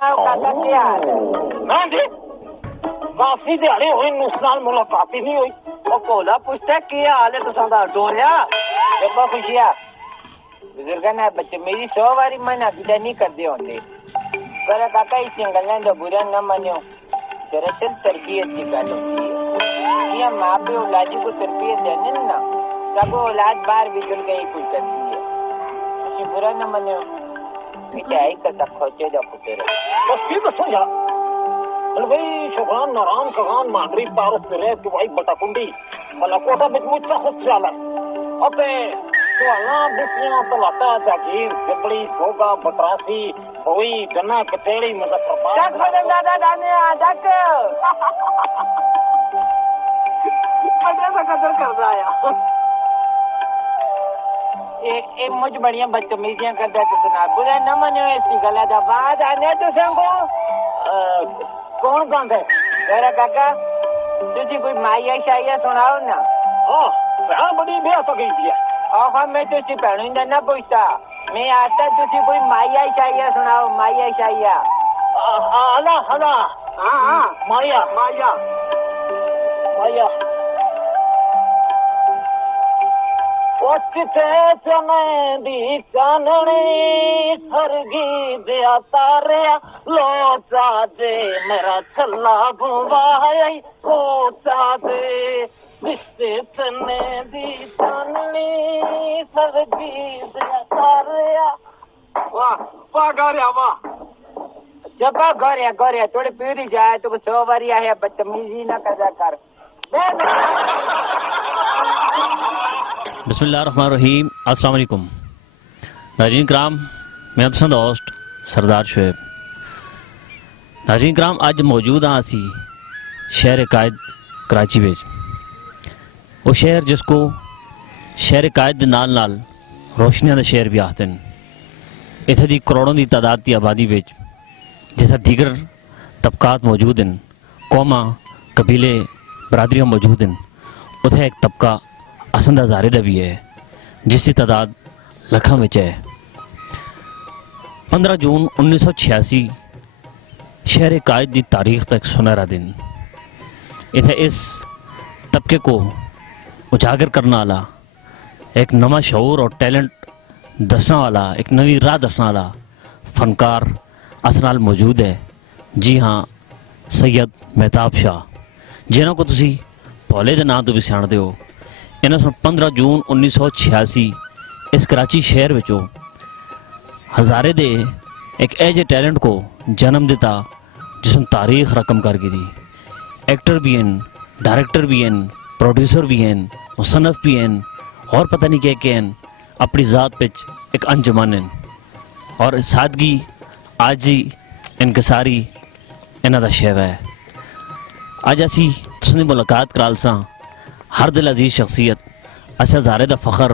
ہاں جی کافی دیہڑی ہوئی اس نال ملاقات ہی نہیں ہوئی. وہ بولا پوچھتا کی حال ہے تو ڈوریا جب خوشیا بزرگ نے بچے میری 100 باری منع کیا نہیں کرتے ہوتے پر کاکا اس چنگل جو برا نہ منو دراصل تربیت کی گل ہوتی ہے. یہ ماں پہ اولادی کو تربیت دینے نا تب وہ اولاد باہر بگڑ گئی کچھ کرتی ہے. کسی برا نہ منو مٹھائی کا تک کھوچے جا پتر بس یہ دسو یار بھائی شوقان ناران کغان مانڈری پارس پھرے تو بھائی بٹا کنڈی ملکوٹا بچ مجھ سے خود چالا اپے سوالاں بسیاں تلاتا جاگیر جبڑی گوگا بٹراسی ہوئی گنا کچیڑی مظفرآباد ڈاک بدل دادا دانے ڈاک مجھے سے قدر کر رہا ہے. ایک مجھ بڑیاں بدتمیزیاں کرتا تو سنا برا نہ منو اس کی گلا دا بعد آنے تو سنگو کون گاند ہے میرا کاکا تجھے کوئی مائیا شائیا سناؤ نا. ہاں بہن بڑی بے سکی ہے. آخر میں تجھے پہنوں نہ پوچھتا میں آتا تجھے کوئی مائیا شائیا سناؤ مائیا شائیا. اللہ اللہ ہاں مایا مایا مایا کتنے چمیں دی چاننی سرگی دیا تاریا لوٹا دے میرا چھلا گوائی لوٹا دے رشتے تنے دی چاننی سرگی دیا تاریا. واہ واہ گاریا واہ جبا گوریا تھوڑے پیری جائے تو 100 باری آیا بدتمیزی نہ کرا کر. بسم اللہ الرحمن الرحیم. السلام علیکم ناظرین کرام, میں تساں دوست سردار شعیب. ناظرین کرام, اج موجود ہاں اسی شہر قائد کراچی وچ. وہ شہر جس کو شہر قائد دے نال نال روشنیاں دا شہر بھی آختے ہیں. اتھے دی کروڑوں دی تعداد دی آبادی وچ جیسا دیگر طبقات موجود ہیں, قوماں قبیلے برادریاں موجود ہیں, اتھے ایک طبقہ اسند ہزارے دا بھی ہے جس کی تعداد لکھاں وچ ہے. 15 جون 1986 شہر قائد دی تاریخ تک سنہرا دن. اتھے اس طبقے کو اجاگر کرنے والا ایک نواں شعور اور ٹیلنٹ دسنا والا, ایک نوی راہ دسنا والا فنکار اس نال موجود ہے. جی ہاں, سید مہتاب شاہ, جنہوں کو تسی بھولے دے نام تو بھی سیاندے ہو. انہوں نے 15 جون 1986 اس کراچی شہر وچوں ہزارے دے ایک ایجے ٹیلنٹ کو جنم دیتا جس نے تاریخ رقم کر گئی. ایکٹر بھی ہیں, ڈائریکٹر بھی ہیں, پروڈیوسر بھی ہیں, مصنف بھی ہیں, اور پتہ نہیں کیا ہیں. اپنی ذات پچ ایک انجمان ہیں اور سادگی آجی انکساری انہاں دا شیوا ہے. اج اسی تساں ملاقات کرال ساں ہر دل عزیز شخصیت, اس ہزارے دا فخر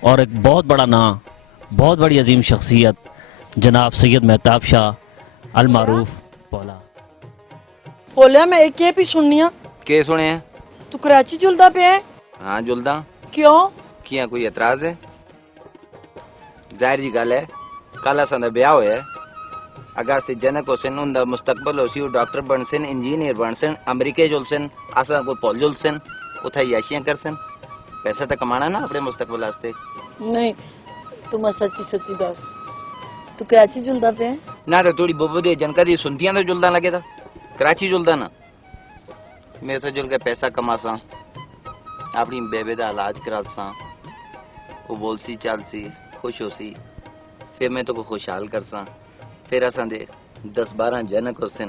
اور ایک بہت بڑا نام, بہت بڑی عظیم شخصیت جناب سید مہتاب شاہ المعروف پولا. بولیا میں ایک بھی سننیا کے سنے ہیں؟ تو کراچی جلدا پہ ہے؟ ہاں جلدا. کیوں؟ کیا کوئی اعتراض ہے؟ ظاہر جی گل ہے, کل اساں دا بیاہ ہویا ہے. اگاں سے جنک حسین ان دا مستقبل ہو سی, وہ ڈاکٹر بن سن, انجینئر بن سن, امریکہ جل سن, اساں کو پول جل سن, اتھا عیاشیاں کر سن. پیسہ تو کمانا نا اپنے مستقبل واسطے. نہیں تم سچی سچی دس, تو کراچی جلدا پہ ہے؟ نہ تو تھوڑی ببو دے جنکا دی سنتیاں تو جلدا لگے تھا, کراچی جلدا نا. میں تو جل کے پیسہ کما ساں, اپنی بیبے دا علاج کرا ساں, وہ بول سی چل سی خوش ہو سی, پھر میں تو کو خوشحال کر ساں. پھر اساں دے 10-12 جنک ہو سن.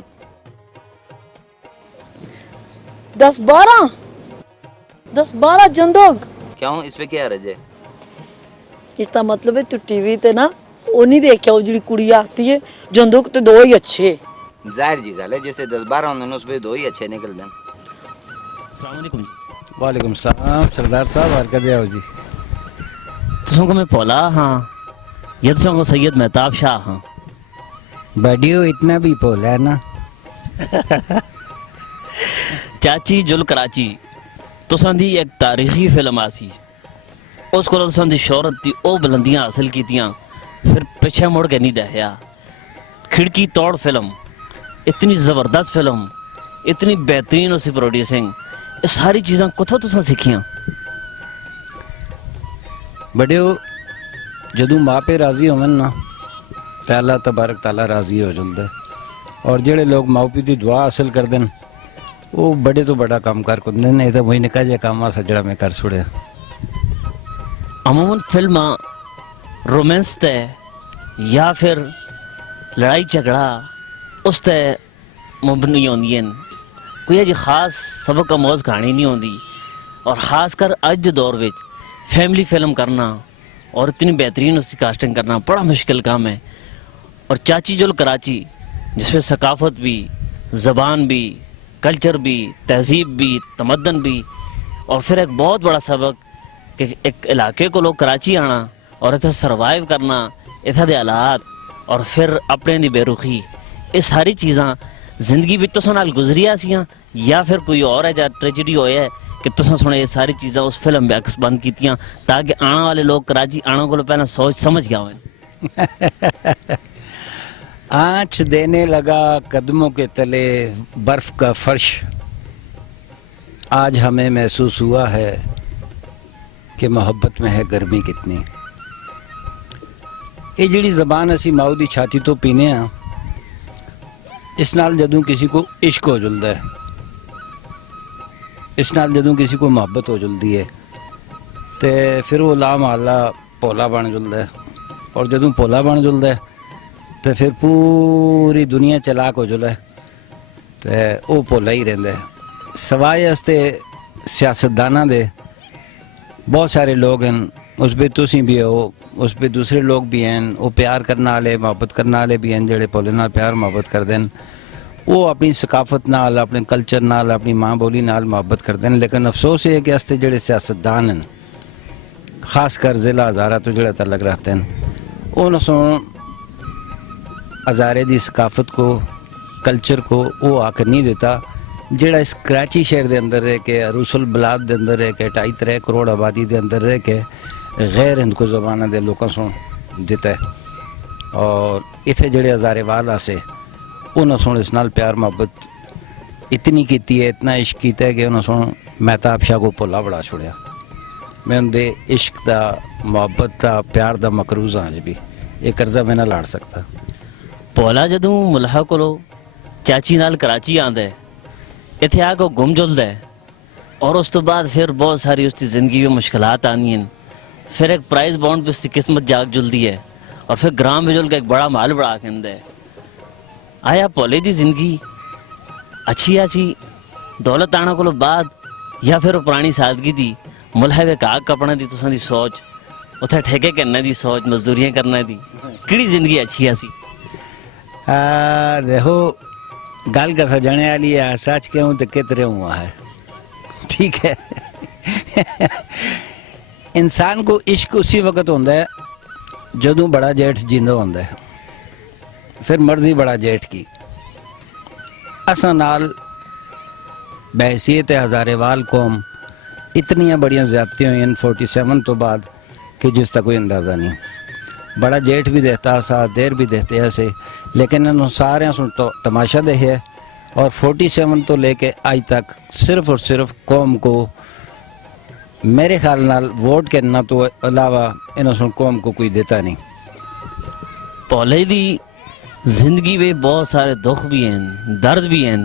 10-12 جندوگ؟ کیوں, اس پہ کیا رج ہے؟ اس کا مطلب ہے تو ٹی وی تے نا وہ نہیں دیکھا, وہ جڑی کڑی آتی ہے جندوگ تے 2 ہی اچھے. ظاہر جی گل ہے, جیسے 10-12 ہوندے اس پہ 2 ہی اچھے نکل دیں. السلام علیکم جی. وعلیکم السلام سردار صاحب, حرکت ہے جی. تسوں کو میں پولا ہاں یا تسوں کو سید مہتاب شاہ ہاں؟ بڈیو اتنا بھی پولا ہے نا. چاچی جل کراچی تساں دی ایک تاریخی فلم آسی, اس کو تساں دی شہرت دی او بلندیاں حاصل کیتیاں, پھر پیچھے مڑ کے نہیں دہیا. کھڑکی توڑ فلم، اتنی زبردست فلم، اتنی بہترین اسی پروڈیوسنگ، یہ ساری چیزاں کتھوں تساں سیکھیاں؟ بڑیو جدوں ماں پہ راضی ہوون نا تے اللہ تبارک تعالیٰ راضی ہو جلدا ہے، اور جڑے لوگ ماں پی دی دعا حاصل کر دین وہ بڑے تو بڑا کام کر کندے نہیں تو وہی نکا جا کام آسا جڑا میں کر چھوڑیا۔ عموماً فلماں رومانس تے یا پھر لڑائی جھگڑا اس تے مبنی ہوندی ہیں، کوئی اجی خاص سبق آموز کہانی نہیں ہوندی، اور خاص کر اج دے دور وچ فیملی فلم کرنا اور اتنی بہترین اس کی کاسٹنگ کرنا بڑا مشکل کام ہے۔ اور چاچی جل کراچی جس میں ثقافت بھی، زبان بھی، کلچر بھی، تہذیب بھی، تمدن بھی، اور پھر ایک بہت بڑا سبق کہ ایک علاقے کو لوگ کراچی آنا اور اتنا سروائیو کرنا، اتنا دے حالات، اور پھر اپنے دی بے رخی، یہ ساری چیزاں زندگی بھی تو نال گزریاں سیاں یا پھر کوئی اور ہے جا ٹریجڈی ہویا ہے کہ تساں سنے یہ ساری چیزاں اس فلم میں عکس بند کیتیاں تاکہ آنے والے لوگ کراچی آنے کو پہلے سوچ سمجھ گیا ہوئے۔ آنچ دینے لگا قدموں کے تلے برف کا فرش، آج ہمیں محسوس ہوا ہے کہ محبت میں ہے گرمی کتنی۔ یہ جڑی زبان اسی ماؤ دی چھاتی تو پینے ہاں، اس نال جدوں کسی کو عشق ہو جلدا ہے، اس نال جدوں کسی کو محبت ہو جلدی ہے تے پھر وہ لا محلہ پولا بن جلدا ہے، اور جدوں پولا بن جلدا ہے تے پھر پوری دنیا چلاک ہو جلے تے وہ پولا ہی رہندا ہے۔ سوائے استے سیاستداناں دے بہت سارے لوگ ہیں، اس پہ تسی بھی ہو، اس پہ دوسرے لوگ بھی ہیں، وہ پیار کرنے والے محبت کرنے والے بھی ہیں جڑے پولے نال پیار محبت کر دیں، وہ اپنی ثقافت نال، اپنے کلچر نال، اپنی ماں بولی نال محبت کر دیں۔ لیکن افسوس یہ ہے کہ استے جڑے سیاستدان ہیں، خاص کر ضلع ہزارہ تو جڑے تعلق رہتے ہیں، انہوں سن ہزارے دی ثقافت کو، کلچر کو وہ آ کر نہیں دیتا جڑا اس کراچی شہر دے اندر رہ کے، عروس البلاد دے اندر رہ کے، 2.5 کروڑ آبادی دے اندر رہ کے غیر ہند کو زبانہ دے لوگوں سن دیتا ہے، اور اتھے جڑے ہزارے والا سے انہوں سن اس نال پیار محبت اتنی کیتی ہے، اتنا عشق کیتا ہے کہ انہوں سن مہتاب شاہ کو پولا بڑا چھوڑیا۔ میں ان دے عشق دا، محبت دا، پیار دا مقروض ہاں آج بھی، یہ قرضہ میں نہ لاڑ سکتا۔ پولا جدوں ملحا کولو چاچی نال کراچی آندا ہے، اتنے آ کے گم جلدا ہے، اور اس تو بعد پھر بہت ساری اس کی زندگی میں مشکلات آنی ہیں، پھر ایک پرائز بانڈ پہ اس کی قسمت جاگ جلدی ہے، اور پھر گرام بجل کا ایک بڑا مال بڑا کے ہے۔ آیا پولے دی زندگی اچھی ایسی دولت آنا کو بعد یا پھر پرانی سادگی دی ملحے کاغ کپڑے دی تساں دی سوچ، اتنے ٹھیکے کرنے دی سوچ، مزدوریاں کرنے دی کیڑی زندگی اچھی ایسی؟ دیکھو گل کا سجانے والی ہے، سچ کہوں تو کترے ہوا ہے، ٹھیک ہے۔ انسان کو عشق اسی وقت ہوتا ہے جدوں بڑا جیٹھ جیندہ ہوتا ہے، پھر مرضی بڑا جیٹھ کی۔ اساں نال بحیثیت ہزارے وال قوم اتنیاں بڑیاں زیادتیاں ہوئی ہیں 47 تو بعد کہ جس کا کوئی اندازہ نہیں۔ بڑا جیٹھ بھی دیتا سا، دیر بھی دیتے ایسے، لیکن انہوں سارے سن تو تماشا دے ہے، اور 47 تو لے کے آج تک صرف اور صرف قوم کو میرے خیال نال ووٹ کرنا تو علاوہ انہوں سن قوم کو کوئی دیتا نہیں۔ پولے دی زندگی میں بہت سارے دکھ بھی ہیں، درد بھی ہیں،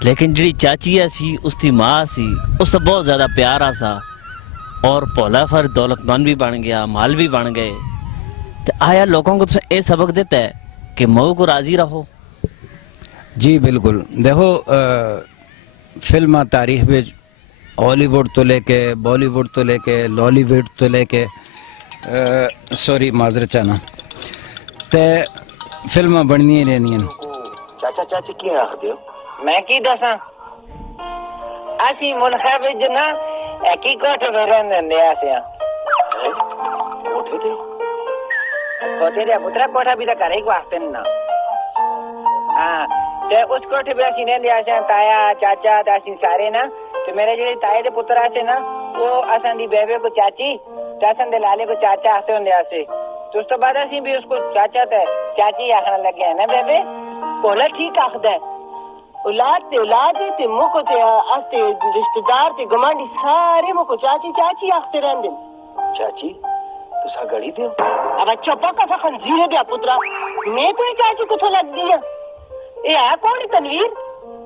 لیکن جڑی چاچی سی، اس کی ماں سی، اس سے بہت زیادہ پیارا سا، اور پولا پھر دولت مند بھی بن گیا، مال بھی بن گئے۔ تو آیا لوگوں کو تو یہ سبق دیتا ہے کہ مئو کو راضی رہو؟ جی بالکل۔ دیکھو فلم تاریخ میں ہالی ووڈ تو لے کے بالی ووڈ تو لے کے لالی ووڈ تو لے کے سوری معذرت چاہنا تے فلماں بننی رہنی ہیں۔ چاچا چاچی کی رکھ دیو؟ میں کی دساں، اسی ملخہ وچ نا ایک ہی کوٹھے تے رہندے آسیاں۔ کوٹھے تے کوٹھے دے پترا کوٹھا بھی تے گھر ہی واسطے نا۔ ہاں تے اس کوٹھے پہ اسی رہندے آسیاں، تایا چاچا تے اسی سارے نا، تے میرے جڑے تائے دے پتر آسے نا، وہ اساں دی بیوے کو چاچی تے اساں دے لالے کو چاچا آختے ہوندے آسے۔ تو اس تو بعد اسی بھی اس کو چاچا تے چاچی آخنا لگے ہیں نا بیبے. بولا ٹھیک آخدا ہے. اولاد تے مکو تے استے رشتہ دار تے گمانڈی سارے مکو چاچی چاچی آختے رہندے. چاچی تسا گڑی دیو. اب چپا کسا خنزیر دیا پترا, میں کوئی چاچی کتھوں لگدی ہاں؟ اے ہے کون تنویر؟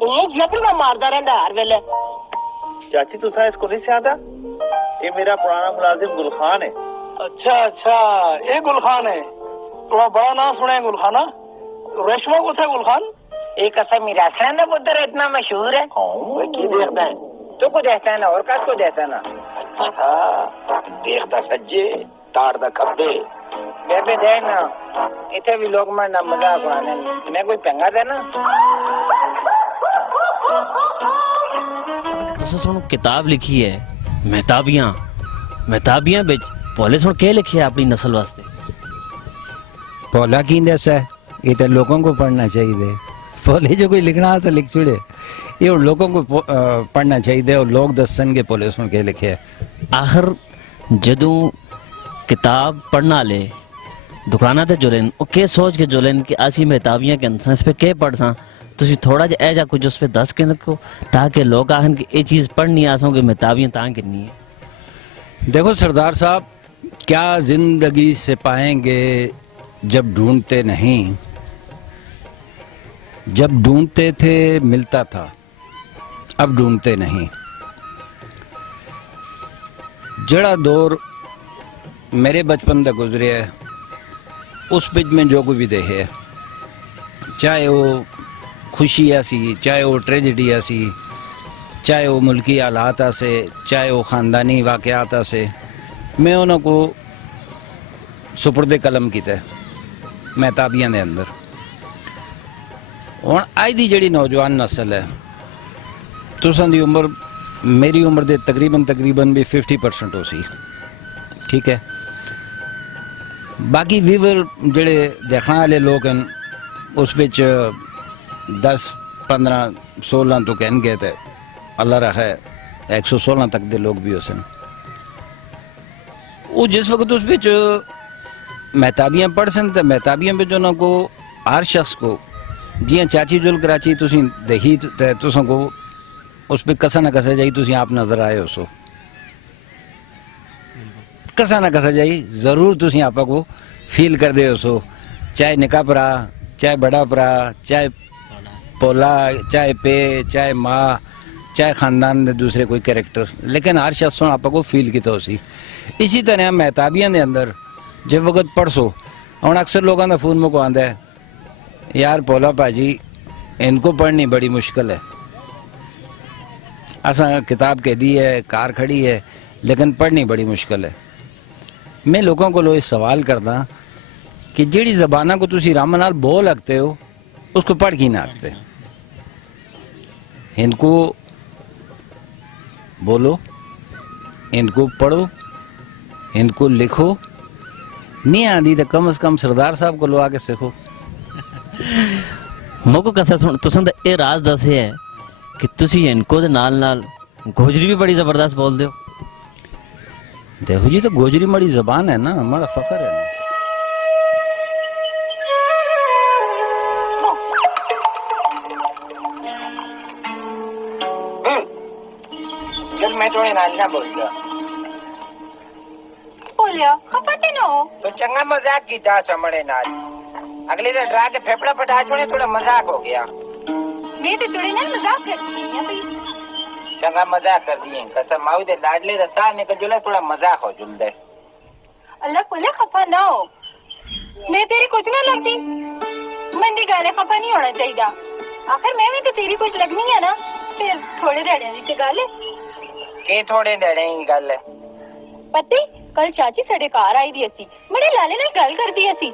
ایں جھپڑا ماردا رہندا ہر ویلے. چاچی تسا اس کو نہیں سیادا؟ یہ میرا پرانا ملازم گل خان ہے. اچھا یہ گل خان ہے. تھوڑا بڑا نام سنا ہے گل خان. ریشما کو تھا گل خان. ایک اصل میرا سن پتر اتنا مشہور ہے. وہ کی دیکھتا ہے؟ تو کو دیکھتا ہے نا اور کس کو دیکھتا ہے نا. اچھا دیکھتا سجے تاڑ دا کبے. بیبے دے نا اتنے بھی لوگ مرنا مذاق اڑانے میں کوئی پنگا دے نا. تو سن کتاب لکھی ہے مہتابیاں بچ پہلے سن کے لکھی ہے اپنی نسل واسطے. پولا کی دسا ہے یہ تو لوگوں کو پڑھنا چاہیے. پولے جو کوئی لکھنا ہے لکھ چھڑے, یہ لوگوں کو پڑھنا چاہیے اور لوگ دسن کے پولے سن کے لکھے. آخر جدوں کتاب پڑھنا لے دکانہ تے جولن او کے سوچ کے جولن کہ اسی مہتابیاں کے انسان اس پہ کے پڑھ ساں تسی تھوڑا جا اے جا کچھ اس پہ دس کے کو تاکہ لوگ آہن کہ اے چیز پڑھنی آسوں کہ مہتابیاں تاں کرنی ہے. دیکھو سردار صاحب, کیا زندگی سے پائیں گے جب ڈھونڈتے نہیں. جب ڈھونڈتے تھے ملتا تھا, اب ڈھونڈتے نہیں. جڑا دور میرے بچپن دا گزرے ہے اس بچ میں جو کوئی بھی دیکھے, چاہے وہ خوشی ایسی, چاہے وہ ٹریجڈی ایسی, چاہے وہ ملکی حالات سے, چاہے وہ خاندانی واقعات سے, میں انہوں کو سپرد قلم کیتا ہے مہتابیاں دے اندر. ہوں اج دی جڑی نوجوان نسل ہے, تساں دی عمر میری عمر دے تقریباً بھی 50% ہو سی, ٹھیک ہے. باقی ویور جڑے دیکھنے والے لوگ ہیں اس بچ 10 15 16 تو کہن گئے تھے, اللہ رکھے 116 تک دے لوگ بھی ہو سن. وہ جس وقت اس بچ مہتابیاں پڑھ سن تو مہتابیاں بچ انہوں کو ہر شخص کو جیاں چاچی جل کراچی تسی دیکھی تساں کو اس پہ کسا نہ کسا جائی تسی آپ نظر آئے ہو سو, کسا نہ کسا جائی ضرور تسی آپ کو فیل کر دے ہو سو, چاہے نکا پرا, چاہے بڑا پرا, چاہے پولا, چاہے پے, چاہے ماں, چاہے خاندان دے دوسرے کوئی کریکٹر, لیکن ہر شخص آپ کو فیل کیتا ہو سی. اسی طرح مہتابیاں دے اندر جب وقت پڑھ سو ہوں اکثر لوگوں کا فون میں کو آندا ہے یار پولا پاجی ان کو پڑھنی بڑی مشکل ہے, اساں کتاب کہہ دی ہے, کار کھڑی ہے, لیکن پڑھنی بڑی مشکل ہے. میں لوگوں کو یہ سوال کردا کہ جیڑی زبانہ کو تسی رام نال بول لگتے ہو اس کو پڑھ کی نہ آتے. ان کو بولو, ان کو پڑھو, ان کو لکھو, نہیں آندی تو کم از کم سردار صاحب کو لو آ کے سیکھو. موکو کسا سن تساں دا اے راز دسے ہے کہ تسی ان کو دے نال گوجری بھی بڑی زبردست بول دیو. دیکھو جی تو گوجری مڑی زبان ہے نا, ہمارا فخر ہے نا. چل میں تھوڑے نال نہ بول گیا بولیا خفتے نہ ہو تو چنگا مذاق کیتا سمڑے نال, اگلی دے ڈرا کے پھیپڑا پٹا چھوڑے, تھوڑا مذاق ہو گیا. میں تو تھوڑے نال مذاق کرتی ہیں بھائی. چنگا مذاق کر دیے قسم ماؤ دے لاڈلے دا سال نکل جلے, تھوڑا مذاق ہو جل دے. اللہ بولے خفا نہ ہو, میں تیری کچھ نہ لگتی. من دی گالے خفا نہیں ہونا چاہیے, آخر میں بھی تو تیری کچھ لگنی ہے نا. پھر تھوڑے دیڑے دی تے گل کہ تھوڑے دیڑے دی گل ہے. پتی کل چاچی سڑے کار آئی دی اسی, بڑے لالے نال گل کر دی اسی.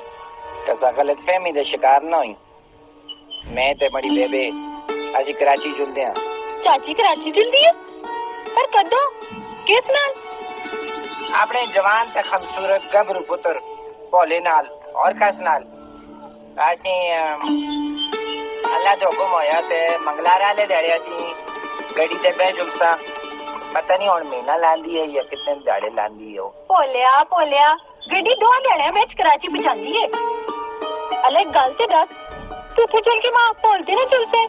کسا غلط فہمی دے شکار نہ ہوئی. میں تے بڑی بیبے اسی کراچی جلدے ہاں. چاچی کراچی جلدی ہے پر کدو کس نال؟ اپنے جوان تے خوبصورت گبرو پتر بولے نال اور کس نال. اسی اللہ دا حکم ہویا تے منگلارا لے ڈیڑے اسی گڑی تے بہ جلسا. پتہ نہیں ہن مہینہ لاندی ہے یا کتنے دہاڑے لاندی ہے. بولیا ਗੱਡੀ 2 ਦਿਹਾੜਿਆਂ ਵਿੱਚ ਕਰਾਚੀ ਪਹੁੰਚਾਉਂਦੀ ਏ। ਅਲੇ ਗੱਲ ਤੇ ਦੱਸ, ਤੂੰ ਉੱਥੇ ਚੱਲ ਕੇ ਮਾਂ ਭੁੱਲਦੀ ਨਾ ਚੁਲਸੇ।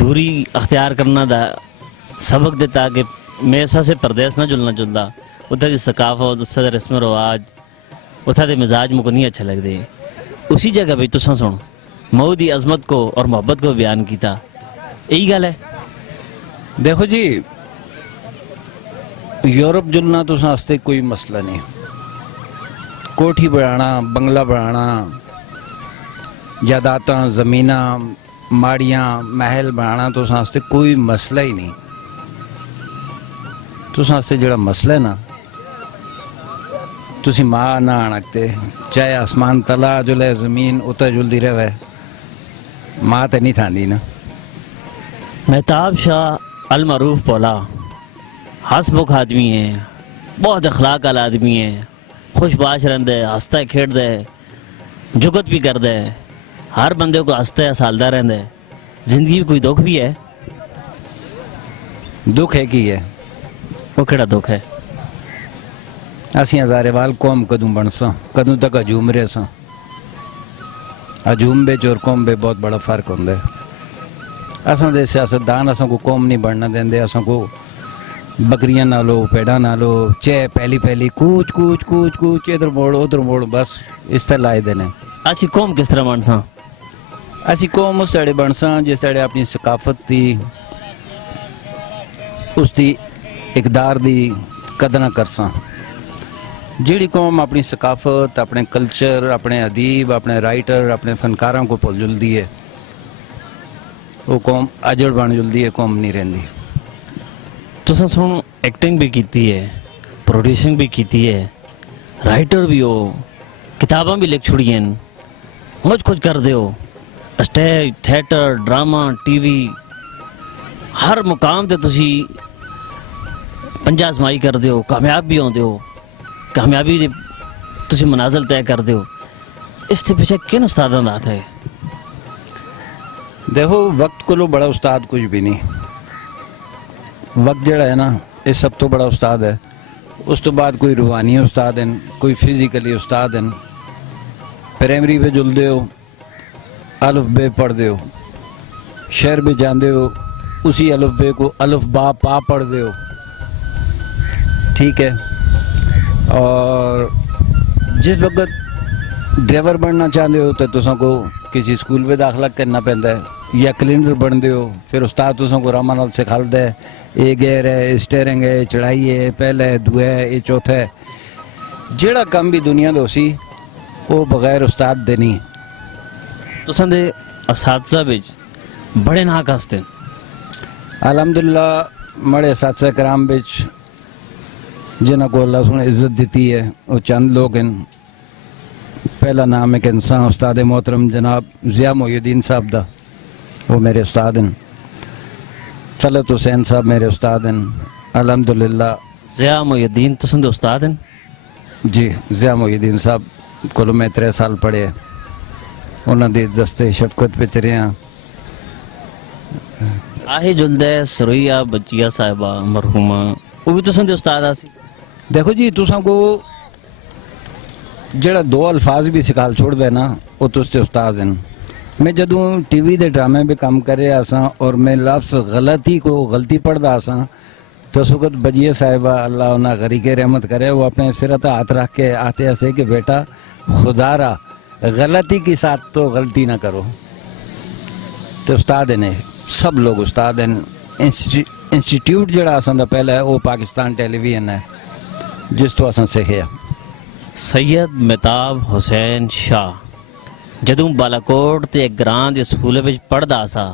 دوری اختیار کرنا دا سبق دیتا کہ میں ایسا سے پردیس نہ جلنا جلدا اتھا دی ثقافت اتھا دی رسم و رواج اتھا دی مزاج مجھے نہیں اچھا لگ دے اسی جگہ بھی تساں سن مئو دی عظمت کو اور محبت کو بیان کیتا یہی گل ہے دیکھو جی یورپ جلنا تو واسطے کوئی مسئلہ نہیں کوٹھی بڑھانا بنگلہ بڑھانا جائیداداں زمیناں ماڑیاں محل بنانا تو واسطے کوئی مسئلہ ہی نہیں تو واسطے جڑا مسئلہ ہے نا تسی ماں نہ آنکتے چاہے آسمان تلا جلے زمین اتر جلدی رہے ماں تے نہیں تھاندی نا مہتاب شاہ المعروف پولا ہسمکھ آدمی ہے بہت اخلاق والا آدمی ہے خوش باش رہندا ہے ہستا ہے کھیڑدا ہے جگت بھی کردا ہے ہر بندے کو ہستا ہے ہسالدا رہندا ہے زندگی میں کوئی دکھ بھی ہے دکھ ہے کی ہے وہ کیڑا دکھ ہے اسی ہزارے وال قوم کدوں بنساں کدوں تک ہجوم رہے ساں ہجوم بچ اور قوم بے بہت بڑا فرق ہوندا ہے اساں دے سیاستدان اساں کو قوم نہیں بننا دیندے اساں کو بکریاں نہ لو پیڑا نہ لو چے پہلی کوچ کوچ کوچ کوچ ادھر موڑ بس اس طرح لائے دینے اسی قوم کس طرح بنساں اسی قوم اس طرح بنساں جس طرح اپنی ثقافت دی اس دی اقدار دی قدر کرساں جیڑی قوم اپنی ثقافت اپنے کلچر اپنے ادیب اپنے رائٹر اپنے فنکاراں کو بھول جلدی ہے وہ قوم اجڑ بن جلدی ہے قوم نہیں رہندی تساں سن ایکٹنگ بھی کیتی ہے پروڈیوسنگ بھی کیتی ہے رائٹر بھی ہو کتاباں بھی لکھ چھڑی ہیں کچھ کر دے ہو stage theatre drama T V ہر مقام تے تسی پنجا آزمائی کر دے ہو کامیاب بھی ہوندے ہو کامیابی دے تسی منازل طے کر دے ہو اس تے پیچھے کن استاداں دا ہاتھ ہے دیکھو وقت کو لو بڑا استاد کچھ بھی نہیں وقت جڑا ہے نا یہ سب تو بڑا استاد ہے اس تو بعد کوئی روحانی استاد ہیں کوئی فزیکلی استاد ہیں پرائمری پہ جل دے ہو الف بے پڑھ دے ہو شہر بھی جان دے ہو اسی الف بے کو الف با پا پڑھ دے ہو ٹھیک ہے اور جس وقت ڈرائیور بننا چاہتے ہو تو تساں کو کسی اسکول میں داخلہ کرنا پہنتا ہے یا کلینڈر بن دے ہو پھر استاد تساں کو رامان نال سکھالتا ہے یہ گیئر ہے اسٹیئرنگ ہے چڑھائی ہے پہلا ہے دوے ہے یہ چوتھا ہے جڑا کام بھی دنیا دو سی وہ بغیر استاد دے نہیں تساں دے اساتذہ بچ بڑے ناک ہستے الحمدللہ مڑے اساتذہ کرام بچ جنہاں کو اللہ سنے عزت دیتی ہے وہ چند لوگ ہیں پہلا نام ایک انسان استاد محترم جناب ضیاء محی الدین صاحب دا وہ میرے استاد ہیں طلعت حسین صاحب میرے استاد ہیں الحمدللہ ضیاء محی الدین تساں دے استاد ہیں جی ضیاء محی الدین صاحب کو میں 3 سال پڑھے انہوں نے دستے شفقت پہ چرے ہیں آہی جلدہ سرویہ بچیہ صاحبہ مرحومہ وہ بھی تساں دے استاد آسی دیکھو جی تساں کو جڑا 2 الفاظ بھی سکھال چھوڑ دے نا وہ تس تے استاد ہیں میں جدوں ٹی وی دے ڈرامے پہ کام کرے آساں اور میں لفظ غلطی پڑھ دا آساں تو اس وقت بجیہ صاحبہ اللہ انہاں غریق رحمت کرے وہ اپنے سرت ہاتھ رکھ کے آتے ایسے کہ بیٹا خدا را غلطی کے ساتھ تو غلطی نہ کرو تو استاد ہیں سب لوگ استاد ہیں انسٹیٹیوٹ جڑا آساں دا پہلا ہے وہ پاکستان ٹیلی ویژن ہے جس تو آساں سیکھے سید مہتاب حسین شاہ جدوں بالاکوٹ تے ایک گران دے سکولے وچ پڑھدا آسا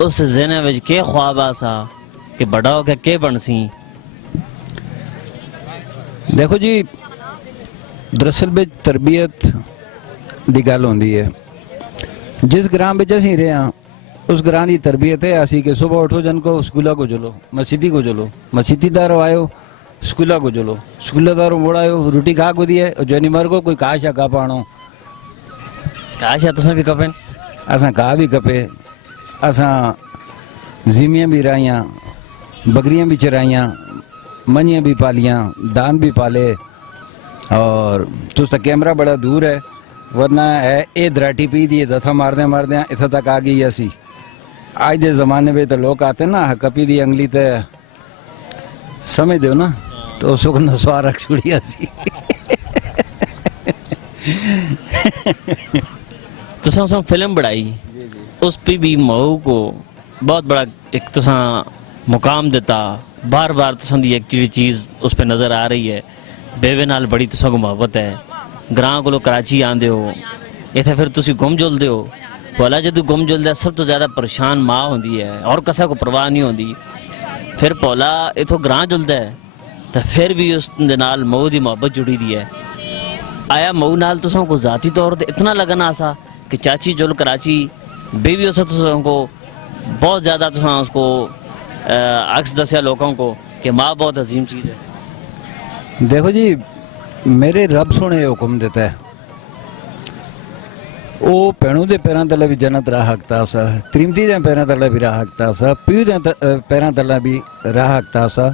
اس ذہن وچ کے خواب آسا کہ بڑا ہو کے کے بنسی دیکھو جی دراصل وچ تربیت دی گل ہوندی ہے جس گرام وچ اسی رہے ہاں اس گران دی تربیت ہے اسی کہ صبح اٹھو جن کو سکولہ کو چلو مسجدی کو چلو مسجدی دارو آئو سکولہ کو چلو سکولہ دارو موڑ آئو روٹی کھا کو دیئے اور جنی مر کو کوئی کاشا کھا پانو کاشا تساں بھی کپیں اساں کھا بھی کپے اساں زمیاں بھی رائیاں بکریاں بھی چرائیاں منیاں بھی پالیاں دان بھی پالے اور تو تا کیمرہ بڑا دور ہے ورنہ ہے اے دراٹی پی دیئے دفعہ ماردیاں اتھا تک آ گئی اسی آج دے زمانے میں تو لوگ آتے نا کپی دی انگلی تے سمجھ دیو نا تو اس کو نسوار رکھ چھوڑی سی. تو سم فلم بڑھائی اس پہ بھی مئو کو بہت بڑا ایک تو مقام دیتا. بار بار تو دی ایک چیز اس پہ نظر آ رہی ہے. بیوے نال بڑی تو کو محبت ہے. گراں کو کراچی آندے ہو اتنے پھر تسی گم جلدے ہو. بولا جدو گم جلدے سب تو زیادہ پریشان ماں ہوندی ہے اور کسا کو پرواہ نہیں ہوندی. پھر پولا اتو گراں جلدہ ہے تو پھر بھی اس نال مئو دی محبت جڑی دی ہے. آیا مئو نال تو کو ذاتی طور تے اتنا لگن آسا کہ چاچی جل کراچی بیوی اسے تو کو بہت زیادہ تو اس کو عکس دسیا لوگوں کو کہ ماں بہت عظیم چیز ہے. دیکھو جی میرے رب سونے حکم دیتا ہے وہ پیڑوں دے پیران تلے بھی جنت راہ ہکتا سا, تریمتی دے پیران تلے بھی راہ ہکتا سا, پیو دے پیران تلے بھی راہ ہکتا سا.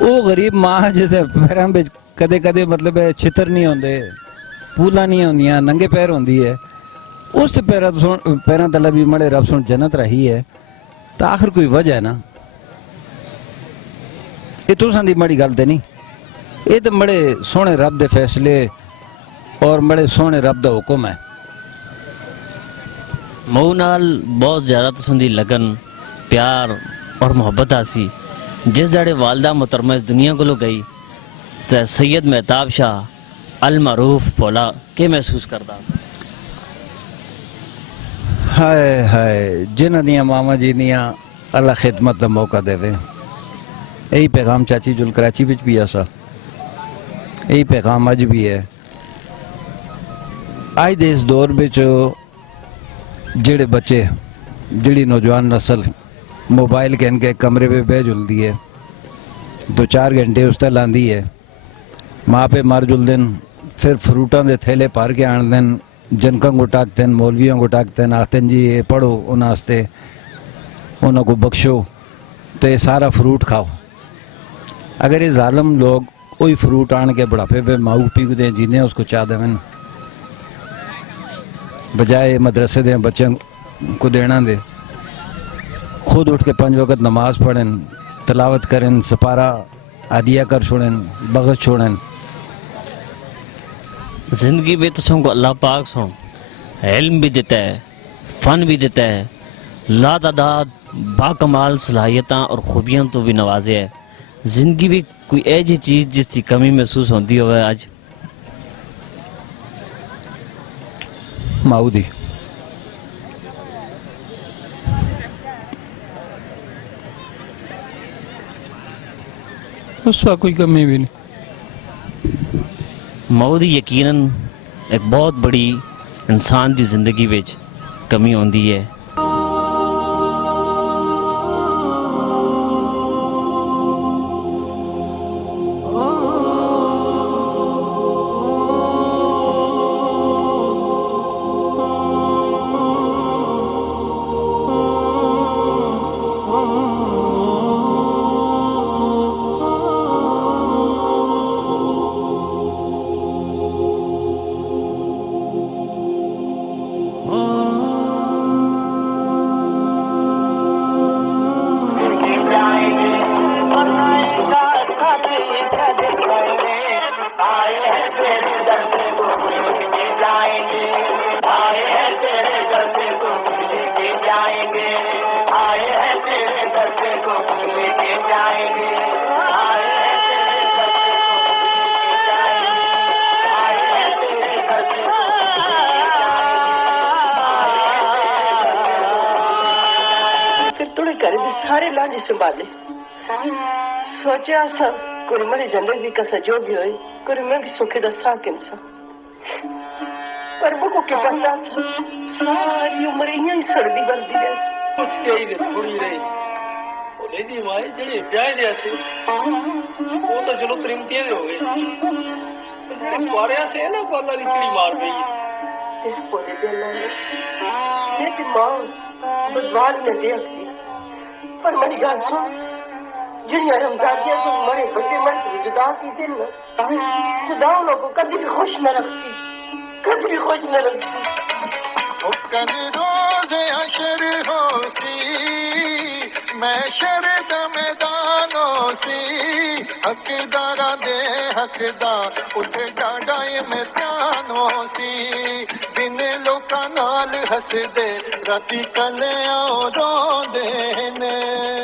وہ غریب ماں جیسے پیران بے کدے کدے مطلب چھتر نہیں ہوندے, پولا نہیں ہوندیاں, ننگے پیر ہوندی ہے. اس پیران تلے بھی مڑے رب سن جنت رہی ہے. تو آخر کوئی وجہ ہے نا, یہ تو سن دی مڑی گل تے نہیں, یہ تو بڑے سونے رب دے فیصلے اور بڑے سونے رب دا حکم ہے. مئو نال بہت زیادہ تساں دی لگن پیار اور محبت آسی. جس جاڑے والدہ محترمہ اس دنیا کو گئی تو سید مہتاب شاہ المعروف پولا کے محسوس کرتا سا؟ ہائے ہائے جنہ دیاں ماما جی دیاں اللہ خدمت دا موقع دے وے. یہی پیغام چاچی جل کراچی بچ بھی آسا, یہی پیغام اج بھی ہے. آج دے اس دور بچ جڑے بچے جڑی نوجوان نسل موبائل کے ان کے کمرے پہ بہ جل دی ہے, 2-4 گھنٹے اس تے لاندی ہے, ماں پہ مر جل دن, پھر فروٹاں دے تھیلے پار کے آن دن, جنکاں کو ٹاک دن, مولویوں کو ٹاک دن, آتن جی یہ پڑھو انہاں ہستے, انہاں کو بخشو تو یہ سارا فروٹ کھاؤ. اگر یہ ظالم لوگ وہی فروٹ آن کے بڑھاپے پہ ماؤ پی کو دیں جینے اس کو چاہ دیں بجائے مدرسے دیں بچوں کو دینا دے, خود اٹھ کے 5 وقت نماز پڑھیں, تلاوت کریں, سپارہ عادیہ کر چھوڑیں, بغض چھوڑیں. زندگی میں تو کو اللہ پاک سن علم بھی دیتا ہے, فن بھی دیتا ہے, لا تعداد باکمال صلاحیتاں اور خوبیاں تو بھی نوازے ہے. زندگی بھی کوئی ایسی چیز جس کی کمی محسوس ہوتی ہوئے آج؟ ماؤ دی اس وقت کوئی کمی بھی نہیں. مئو دی یقیناً ایک بہت بڑی انسان دی زندگی وچ کمی ہوندی ہے. سارے لانجے سنبھالے سوچا سا کوئی میرے جنگل بھی کسا جو بھی ہوئے کوئی میں بھی سوکھے دا ساکن سا پر وہ کو کیا پتا تھا ساری عمر یہاں ہی سردی بلدی رہے کچھ کہی دے تھوڑی رہی وہ لے دی مائے جڑے بیائے دے سے وہ تو چلو تریمتیاں دے ہو گئے جڑے پاریا سے ہے نا کو اللہ نے کڑی مار گئی دیکھ پوڑے دے اللہ نے میری ماں بدوار میں دے اکتی پر مری گل سن جڑیاں رمضان دیا سن مرے بچے مر کے جدا کی دن خدا انہوں کو کدی بھی خوش نہ رکھ سی کدی بھی خوش نہ رکھ سی. کل روز حشر ہو سی میں شر دا میدان ہو سی حقداراں دے حقدار اٹھ ڈاڈا امتحان ہو سی دن لوکاں نال ہس دے راتی کلیاں روندے نے